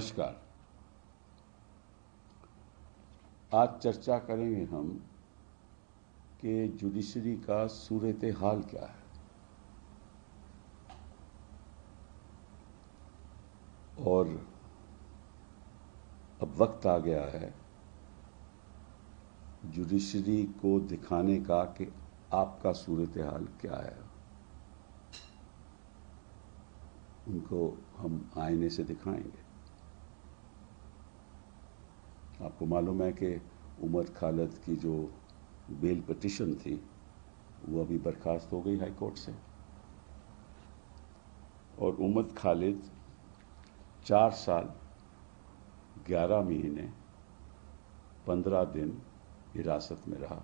नमस्कार। आज चर्चा करेंगे हम कि जुडिशरी का सूरत हाल क्या है और अब वक्त आ गया है जुडिशरी को दिखाने का कि आपका सूरत हाल क्या है। उनको हम आईने से दिखाएंगे। आपको मालूम है कि उमर खालिद की जो बेल पिटीशन थी वो अभी बर्खास्त हो गई हाई कोर्ट से, और उमर खालिद 4 साल 11 महीने 15 दिन हिरासत में रहा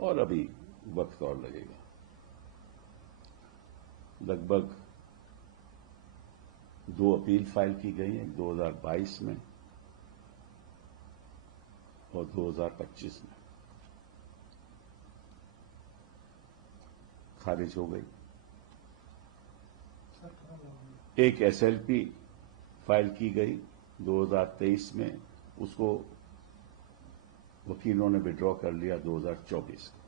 और अभी वक्त और लगेगा। लगभग 2 अपील फाइल की गई हैं 2022 में और 2025 में, खारिज हो गई। एक एसएलपी फाइल की गई 2023 में, उसको वकीलों ने विड्रॉ कर लिया 2024 को।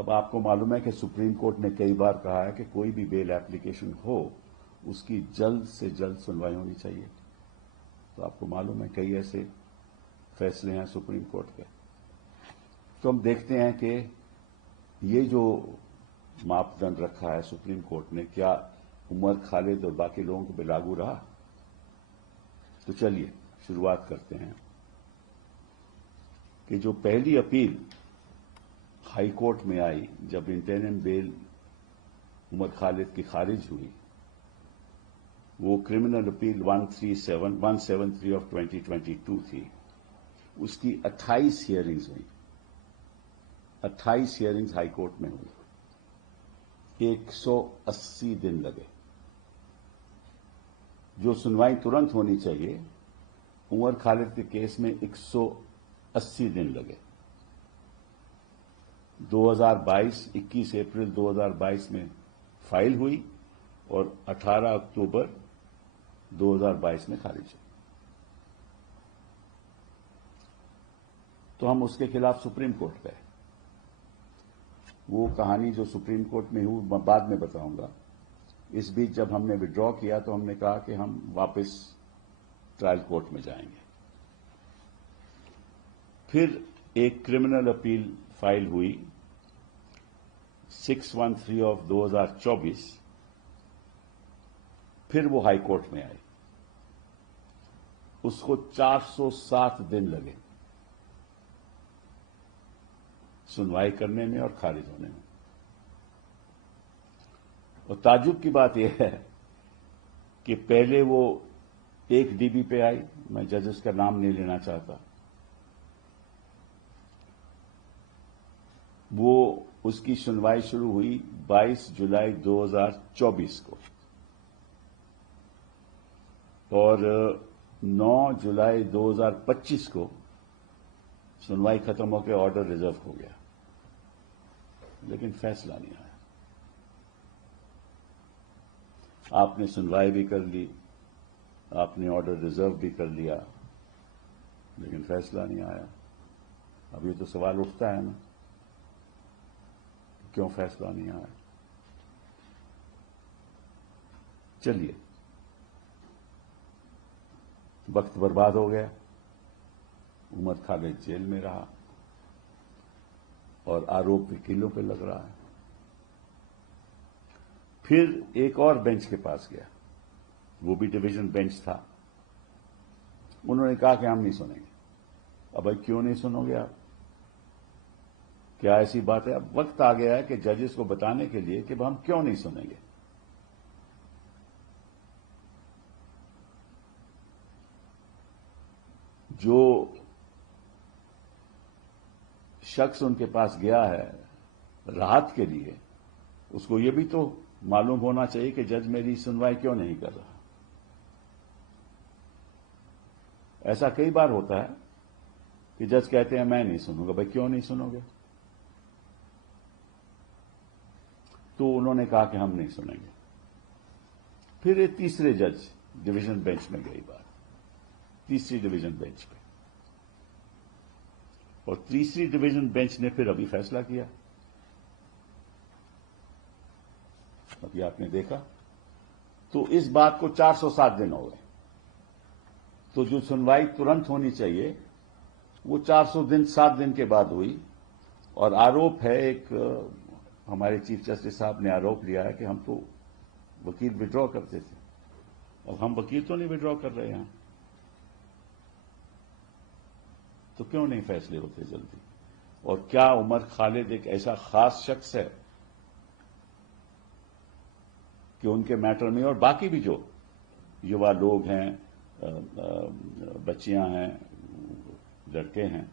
अब आपको मालूम है कि सुप्रीम कोर्ट ने कई बार कहा है कि कोई भी बेल एप्लीकेशन हो उसकी जल्द से जल्द सुनवाई होनी चाहिए। तो आपको मालूम है कई ऐसे फैसले हैं सुप्रीम कोर्ट के। तो हम देखते हैं कि ये जो मापदंड रखा है सुप्रीम कोर्ट ने, क्या उमर खालिद और बाकी लोगों को भी लागू रहा? तो चलिए शुरुआत करते हैं कि जो पहली अपील हाई कोर्ट में आई जब इंटरिम बेल उमर खालिद की खारिज हुई, वो क्रिमिनल अपील 173 ऑफ 2022 थी। उसकी 28 हियरिंग्स हुई, 28 हियरिंग्स हाई कोर्ट में हुई, 180 दिन लगे। जो सुनवाई तुरंत होनी चाहिए, उमर खालिद के केस में 180 दिन लगे। 21 अप्रैल 2022 में फाइल हुई और 18 अक्टूबर 2022 में खारिज हुई। तो हम उसके खिलाफ सुप्रीम कोर्ट गए। वो कहानी जो सुप्रीम कोर्ट में हुई बाद में बताऊंगा। इस बीच जब हमने विड्रॉ किया तो हमने कहा कि हम वापस ट्रायल कोर्ट में जाएंगे। फिर एक क्रिमिनल अपील फाइल हुई 613 ऑफ 2024, फिर वो हाई कोर्ट में आई। उसको 407 दिन लगे सुनवाई करने में और खारिज होने में। और ताज्जुब की बात यह है कि पहले वो एक डीबी पे आई, मैं जजेस का नाम नहीं लेना चाहता, वो उसकी सुनवाई शुरू हुई 22 जुलाई 2024 को और 9 जुलाई 2025 को सुनवाई खत्म होकर ऑर्डर रिजर्व हो गया, लेकिन फैसला नहीं आया। आपने सुनवाई भी कर ली, आपने ऑर्डर रिजर्व भी कर लिया, लेकिन फैसला नहीं आया। अब ये तो सवाल उठता है ना, क्यों फैसला नहीं आया? चलिए, वक्त बर्बाद हो गया। उमर खालिद जेल में रहा और आरोप वकीलों पे लग रहा है। फिर एक और बेंच के पास गया, वो भी डिवीजन बेंच था। उन्होंने कहा कि हम नहीं सुनेंगे। अब भाई क्यों नहीं सुनोगे आप? क्या ऐसी बात है? अब वक्त आ गया है कि जजेस को बताने के लिए कि हम क्यों नहीं सुनेंगे। जो शख्स उनके पास गया है राहत के लिए, उसको ये भी तो मालूम होना चाहिए कि जज मेरी सुनवाई क्यों नहीं कर रहा। ऐसा कई बार होता है कि जज कहते हैं मैं नहीं सुनूंगा। भाई क्यों नहीं सुनोगे? तो उन्होंने कहा कि हम नहीं सुनेंगे। پھر یہ تیسرے جج ڈویژن بینچ میں گئی بات، تیسری ڈویژن بینچ پہ، اور تیسری ڈویژن بینچ نے پھر ابھی فیصلہ کیا. ابھی آپ نے دیکھا تو اس بات کو 407 دن ہو گئے. تو جو سنوائی ترنت ہونی چاہیے وہ 407 دن کے بعد ہوئی. اور آروپ ہے، ایک ہمارے چیف جسٹس صاحب نے آروپ لیا ہے کہ ہم تو وکیل وڈرا کرتے تھے، اب ہم وکیل تو نہیں وڈرا کر رہے ہیں، تو کیوں نہیں فیصلے ہوتے جلدی؟ اور کیا عمر خالد ایک ایسا خاص شخص ہے کہ ان کے میٹر میں، اور باقی بھی جو یوا لوگ ہیں، بچیاں ہیں، لڑکے ہیں،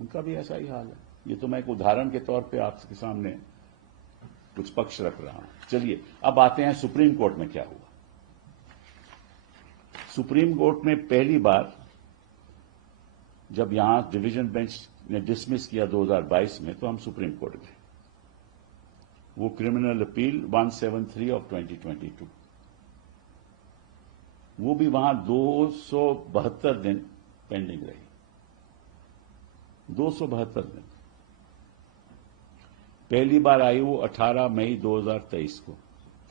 ان کا بھی ایسا ہی حال ہے. یہ تو میں ایک ادھارن کے طور پہ آپ کے سامنے کچھ پکش رکھ رہا ہوں. چلیے اب آتے ہیں سپریم کورٹ میں کیا ہوا. سپریم کورٹ میں پہلی بار جب یہاں ڈویژن بینچ نے ڈسمس کیا 2022 میں، تو ہم سپریم کورٹ گئے. وہ کرمنل اپیل 173 آف 2022، وہ بھی وہاں 272 دن پینڈنگ رہی. 272 دن. پہلی بار آئی وہ 18 مئی 2023 کو.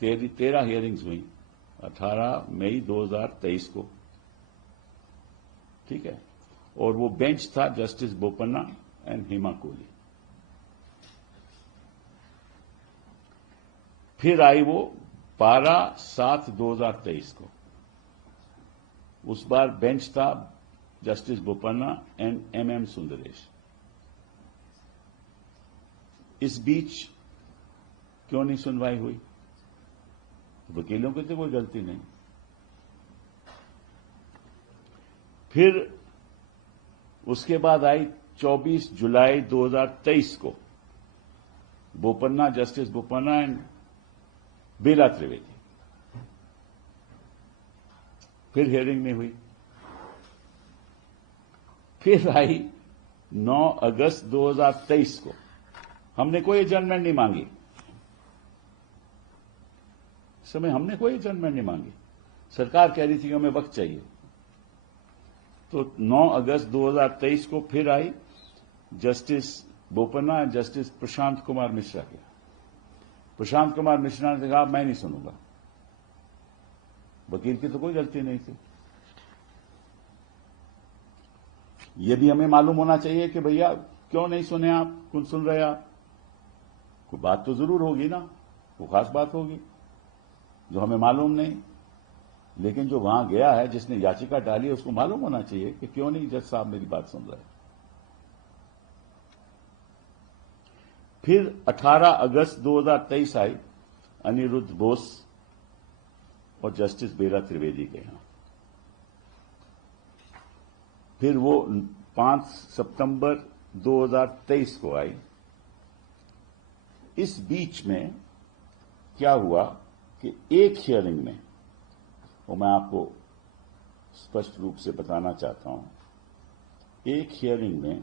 13 ہیئرنگز ہوئی 18 مئی 2023 کو، ٹھیک ہے. اور وہ بینچ تھا جسٹس بوپنا اینڈ ہیما کوہلی. پھر آئی وہ 12/7/2023 کو. اس بار بینچ تھا جسٹس بوپنا اینڈ ایم سندریش. اس بیچ کیوں نہیں سنوائی ہوئی؟ وکیلوں کی تو کوئی غلطی نہیں. پھر اس کے بعد آئی 24 جولائی 2023 کو بوپنا، جسٹس بوپنا اینڈ بیلا تریویدی. پھر ہیئرنگ نہیں ہوئی. پھر آئی 9 اگست 2023 کو. ہم نے کوئی ایڈجرنمنٹ نہیں مانگی، اس سمے ہم نے کوئی ایڈجرنمنٹ نہیں مانگی. سرکار کہہ رہی تھی کہ ہمیں وقت چاہیے. تو 9 اگست 2023 کو پھر آئی جسٹس بوپنا، جسٹس پرشانت کمار مشرا کے. پرشانت کمار مشرا نے کہا میں نہیں سنوں گا. وکیل کی تو کوئی غلطی نہیں تھی. یہ بھی ہمیں معلوم ہونا چاہیے کہ بھیا کیوں نہیں سنے آپ، کون سن رہے آپ؟ کوئی بات تو ضرور ہوگی نا، کوئی خاص بات ہوگی جو ہمیں معلوم نہیں. لیکن جو وہاں گیا ہے، جس نے یاچیکا ڈالی ہے، اس کو معلوم ہونا چاہیے کہ کیوں نہیں جج صاحب میری بات سن رہے. پھر 18 اگست 2023 آئی انیرودھ بوس اور جسٹس بیلا تریویدی کے یہاں. پھر وہ 5 ستمبر 2023 کو آئی. اس بیچ میں کیا ہوا کہ ایک ہیئرنگ میں، وہ میں آپ کو اسپشٹ روپ سے بتانا چاہتا ہوں، ایک ہیئرنگ میں